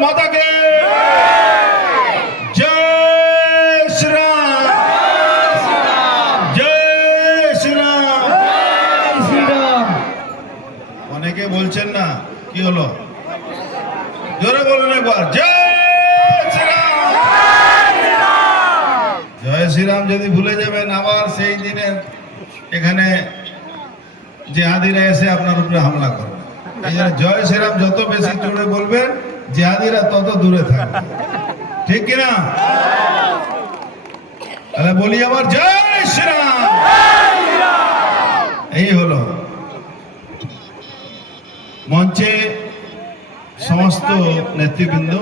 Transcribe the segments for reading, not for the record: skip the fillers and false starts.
माता के जय श्री राम, जय श्री राम। অনেকে বলছেন না কি হলো, জোরে বলুন একবার জয় শ্রী রাম। জয় শ্রীরাম যদি ভুলে যাবেন আবার সেই দিনের এখানে জিহাদিরা এসে আপনার উপরে হামলা করবে। এই জন্য জয় শ্রীরাম যত বেশি জোরে বলবেন জিহাদিরা তত দূরে থাকবে, ঠিক কিনা? তাহলে বলি আবার জয় শ্রীরাম। এই হলো মঞ্চে সমস্ত নেতৃবৃন্দ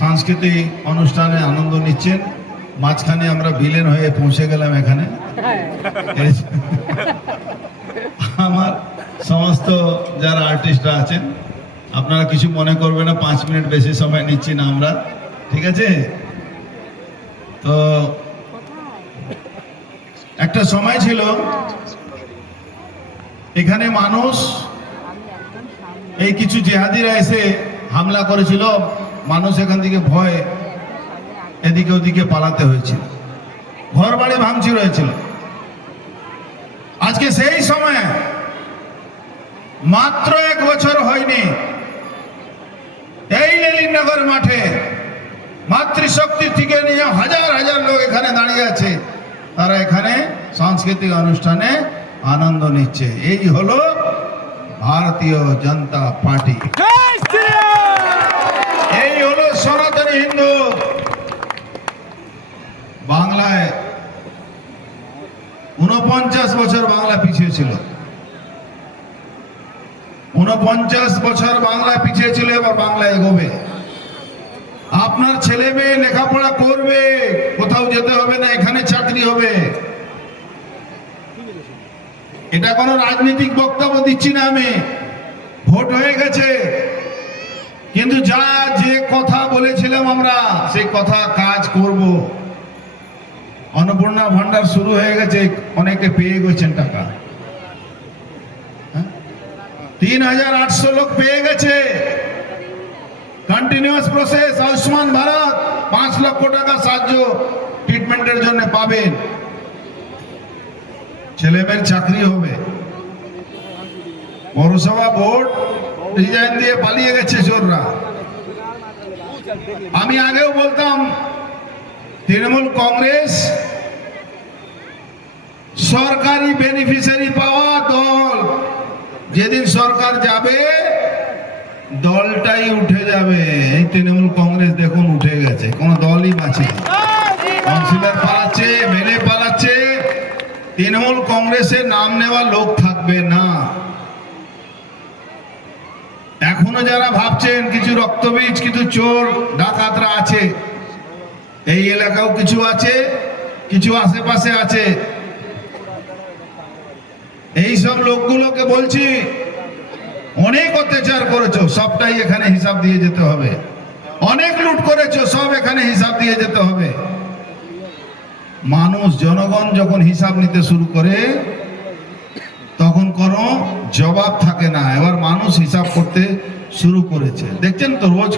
সাংস্কৃতিক অনুষ্ঠানে আনন্দ নিচ্ছেন। মাঝখানে আমরা বিলেন হয়ে পৌঁছে গেলাম এখানে। আমার সমস্ত যারা আর্টিস্টরা আছেন আপনারা কিছু মনে করবেন না, 5 মিনিট বেশি সময় নিচ্ছি না আমরা, ঠিক আছে? তো একটা সময় ছিল এখানে মানুষ এই কিছু জিহাদিরা এসে হামলা করেছিল, মানুষ এখান থেকে ভয় এদিকে ওদিকে পালাতে হয়েছিল, ঘর বাড়ি ভাঙচুর হয়েছিল। আজকে সেই সময় মাত্র 1 বছর হয়নি এই লেলিনগর মাঠে মাতৃশক্তি থেকে নিয়ে হাজার হাজার লোক এখানে দাঁড়িয়ে আছে, তারা এখানে সাংস্কৃতিক অনুষ্ঠানে আনন্দ নিচ্ছে। এই হলো ভারতীয় জনতা পার্টি, এই হলো সনাতনী হিন্দু। বাংলায় 49 বছর বাংলা পিছিয়ে ছিল, 49 বছর বাংলা পিছিয়ে ছিল, এবার বাংলা এগোবে। আপনার ছেলে মেয়ে লেখাপড়া করবে, কোথাও যেতে হবে না, এখানে চাকরি হবে। এটা কোনো রাজনৈতিক বক্তব্য দিচ্ছি না আমি, ভোট হয়ে গেছে, কিন্তু যে কথা বলেছিলাম আমরা সেই কথা কাজ করব। অন্নপূর্ণা ভান্ডার শুরু হয়ে গেছে, অনেকে পেয়ে গেছেন টাকা, 3800 লোক পেয়ে গেছে। Continuous process. আয়ুষ্মান ভারত 5 লক্ষ টাকা সাহায্য ট্রিটমেন্টের জন্য পাবেন, ছেলেমেয়ের চাকরি হবে। পৌরসভা ভোট রিজাইন দিয়ে পালিয়ে গেছে চোররা। আমি আগেও বলতাম তৃণমূল কংগ্রেস সরকারি বেনিফিশিয়ারি পাওয়া দল, যেদিন সরকার যাবে দলটাই উঠে যাবে। এই তৃণমূল কংগ্রেস দেখুন উঠে গেছে, কোন দলই বাঁচে, কাউন্সিলর পালাচ্ছে, এমএলএ পালাচ্ছে, তৃণমূল কংগ্রেসের নাম নেওয়া লোক থাকবে না। এখনো যারা ভাবছেন কিছু রক্তবীজ কিছু চোর ডাকাতরা আছে, এই এলাকাও কিছু আছে, কিছু আশেপাশে আছে, এই সব লোকগুলোকে বলছি অনেক অত্যাচার করেছো, সবটাই এখানে হিসাব দিয়ে যেতে হবে। অনেক লুট করেছো, সব এখানে হিসাব দিয়ে যেতে হবে। মানুষ জনগণ যখন হিসাব নিতে শুরু করে তখন কোনো জবাব থাকে না। এবার মানুষ হিসাব করতে শুরু করেছে। দেখছেন তো রোজ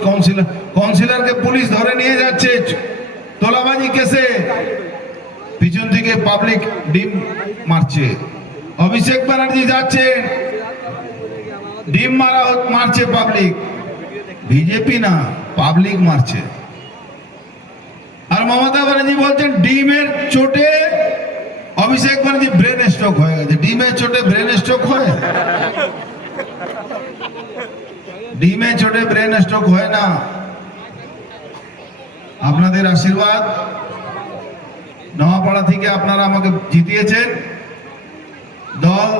কাউন্সিলরকে পুলিশ ধরে নিয়ে যাচ্ছে তোলাবাজি কেসে, পিছন থেকে পাবলিক ডিম মারছে। অভিষেক ব্যানার্জি যাচ্ছে, ডিম মারছে পাবলিক, বিজেপি না পাবলিক মারছে। আর মমতা ব্যানার্জি বলছেন ডিমের চোটে অভিষেক ব্যানার্জি ব্রেন স্ট্রোক হয়ে গেছে। ডিমের চোটে ব্রেন স্ট্রোক হয়? ডিমের চোটে ব্রেন স্ট্রোক হয় না। আপনাদের আশীর্বাদ, নোয়াপাড়া থেকে আপনারা আমাকে জিতিয়েছেন, দল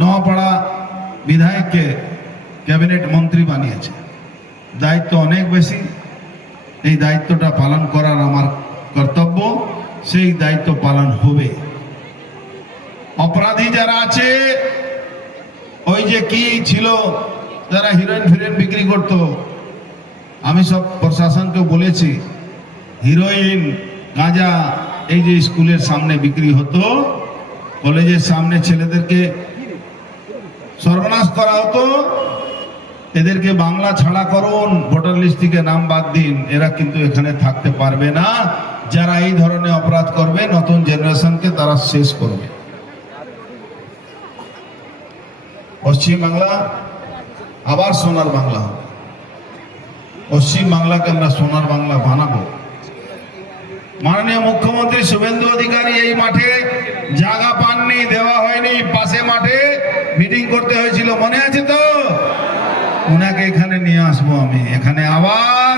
নোয়াপাড়া বিধায়ককে ক্যাবিনেট মন্ত্রী বানিয়েছে। দায়িত্ব অনেক বেশি, এই দায়িত্বটা পালন করার আমার কর্তব্য, সেই দায়িত্ব পালন হবে। অপরাধী যারা আছে, ওই যে কি ছিল যারা হিরোইন ফিরোইন বিক্রি করত, আমি সব প্রশাসনকে বলেছি হিরোইন গাঁজা এই যে স্কুলের সামনে বিক্রি হতো, কলেজের সামনে ছেলেদেরকে সর্বনাশ করা হতো, এদেরকে বাংলা ছাড়া করুন, ভোটার লিস্ট থেকে নাম বাদ দিন, এরা কিন্তু এখানে থাকতে পারবে না। যারা এই ধরনের অপরাধ করবে নতুন জেনারেশনকে তারা শেষ করবে। পশ্চিম বাংলা আবার সোনার বাংলা হবে। পশ্চিম বাংলাকে আমরা সোনার বাংলা বানাবো। মাননীয় মুখ্যমন্ত্রী শুভেন্দু অধিকারী এই মাঠে জায়গা পাননি, দেওয়া হয়নি, পাশে মাঠে মিটিং করতে হয়েছিল, মনে আছে তো? ওনাকে এখানে নিয়ে আসবো আমি। এখানে আবার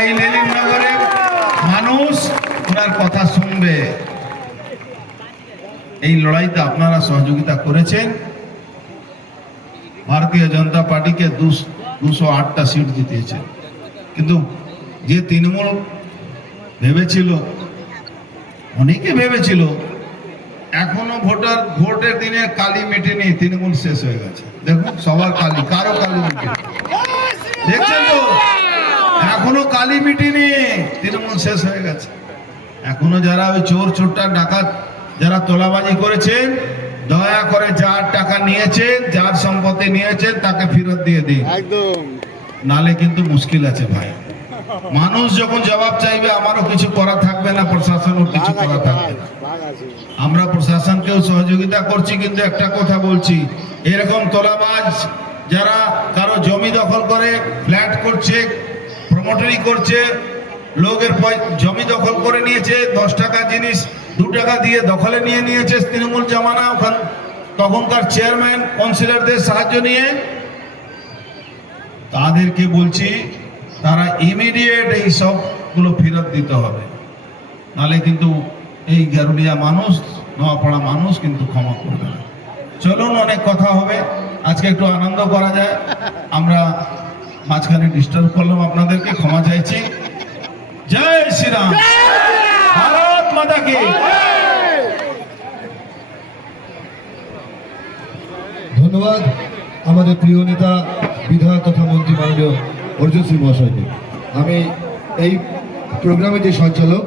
এই লেলিনগরে মানুষ ওনার কথা শুনবে। এই লড়াইতে আপনারা সহযোগিতা করেছেন। ভারতীয় জনতা পার্টিকে 208টা সিট জিতিয়েছেন, কিন্তু যে তৃণমূল ভেবেছিল, অনেকে ভেবেছিল এখনো ভোটের দিনে কালি মেটেনি, তৃণমূল শেষ হয়ে গেছে। দেখুন সবার কালি, কারো কালি মেটেনি, দেখছেন তো? এখনো কালি মিটেনি, তৃণমূল শেষ হয়ে গেছে। এখনো যারা ওই চোর চোরটা ডাকাত যারা তোলাবাজি করেছেন, দয়া করে যার টাকা নিয়েছেন, যার সম্পত্তি নিয়েছেন তাকে ফেরত দিয়ে দিন, একদম, নালে কিন্তু মুশকিল আছে ভাই। মানুষ যখন জবাব চাইবে আমারও কিছু করা থাকবে না, প্রশাসনও কিছু করা থাকবে না। আমরা প্রশাসনকেও সহযোগিতা করছি, কিন্তু একটা কথা বলছি, এরকম তোলাবাজ যারা কারো জমি দখল করে ফ্ল্যাট করছে, প্রমোটারি করছে, লোকের জমি দখল করে নিয়েছে, 10 টাকা জিনিস 2 টাকা দিয়ে দখলে নিয়ে নিয়েছে তৃণমূল জামানা, ওখানে তখনকার চেয়ারম্যান কাউন্সিলরদের সাহায্য নিয়ে, তাদেরকে বলছি তারা ইমিডিয়েট এই সবগুলো ফেরত দিতে হবে, নালে কিন্তু এই গারুলিয়া মানুষ, নোয়াপাড়া মানুষ কিন্তু ক্ষমা করবে না। চলুন, অনেক কথা হবে, আজকে একটু আনন্দ করা যায়। আমরা মাঝখানে ডিস্টার্ব করলাম, আপনাদেরকে ক্ষমা চাইছি। জয় শ্রীরাম, ভারত মাতা কি। ধন্যবাদ আমাদের প্রিয় নেতা বিধায়ক তথা মন্ত্রী মাননীয় অর্জুন সিং মহাশয়কে। আমি এই প্রোগ্রামের যে সঞ্চালক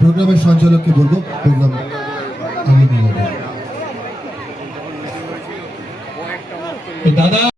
প্রোগ্রামের সঞ্চালককে বলবো প্রোগ্রাম আমি নিয়ে যাবো। দাদা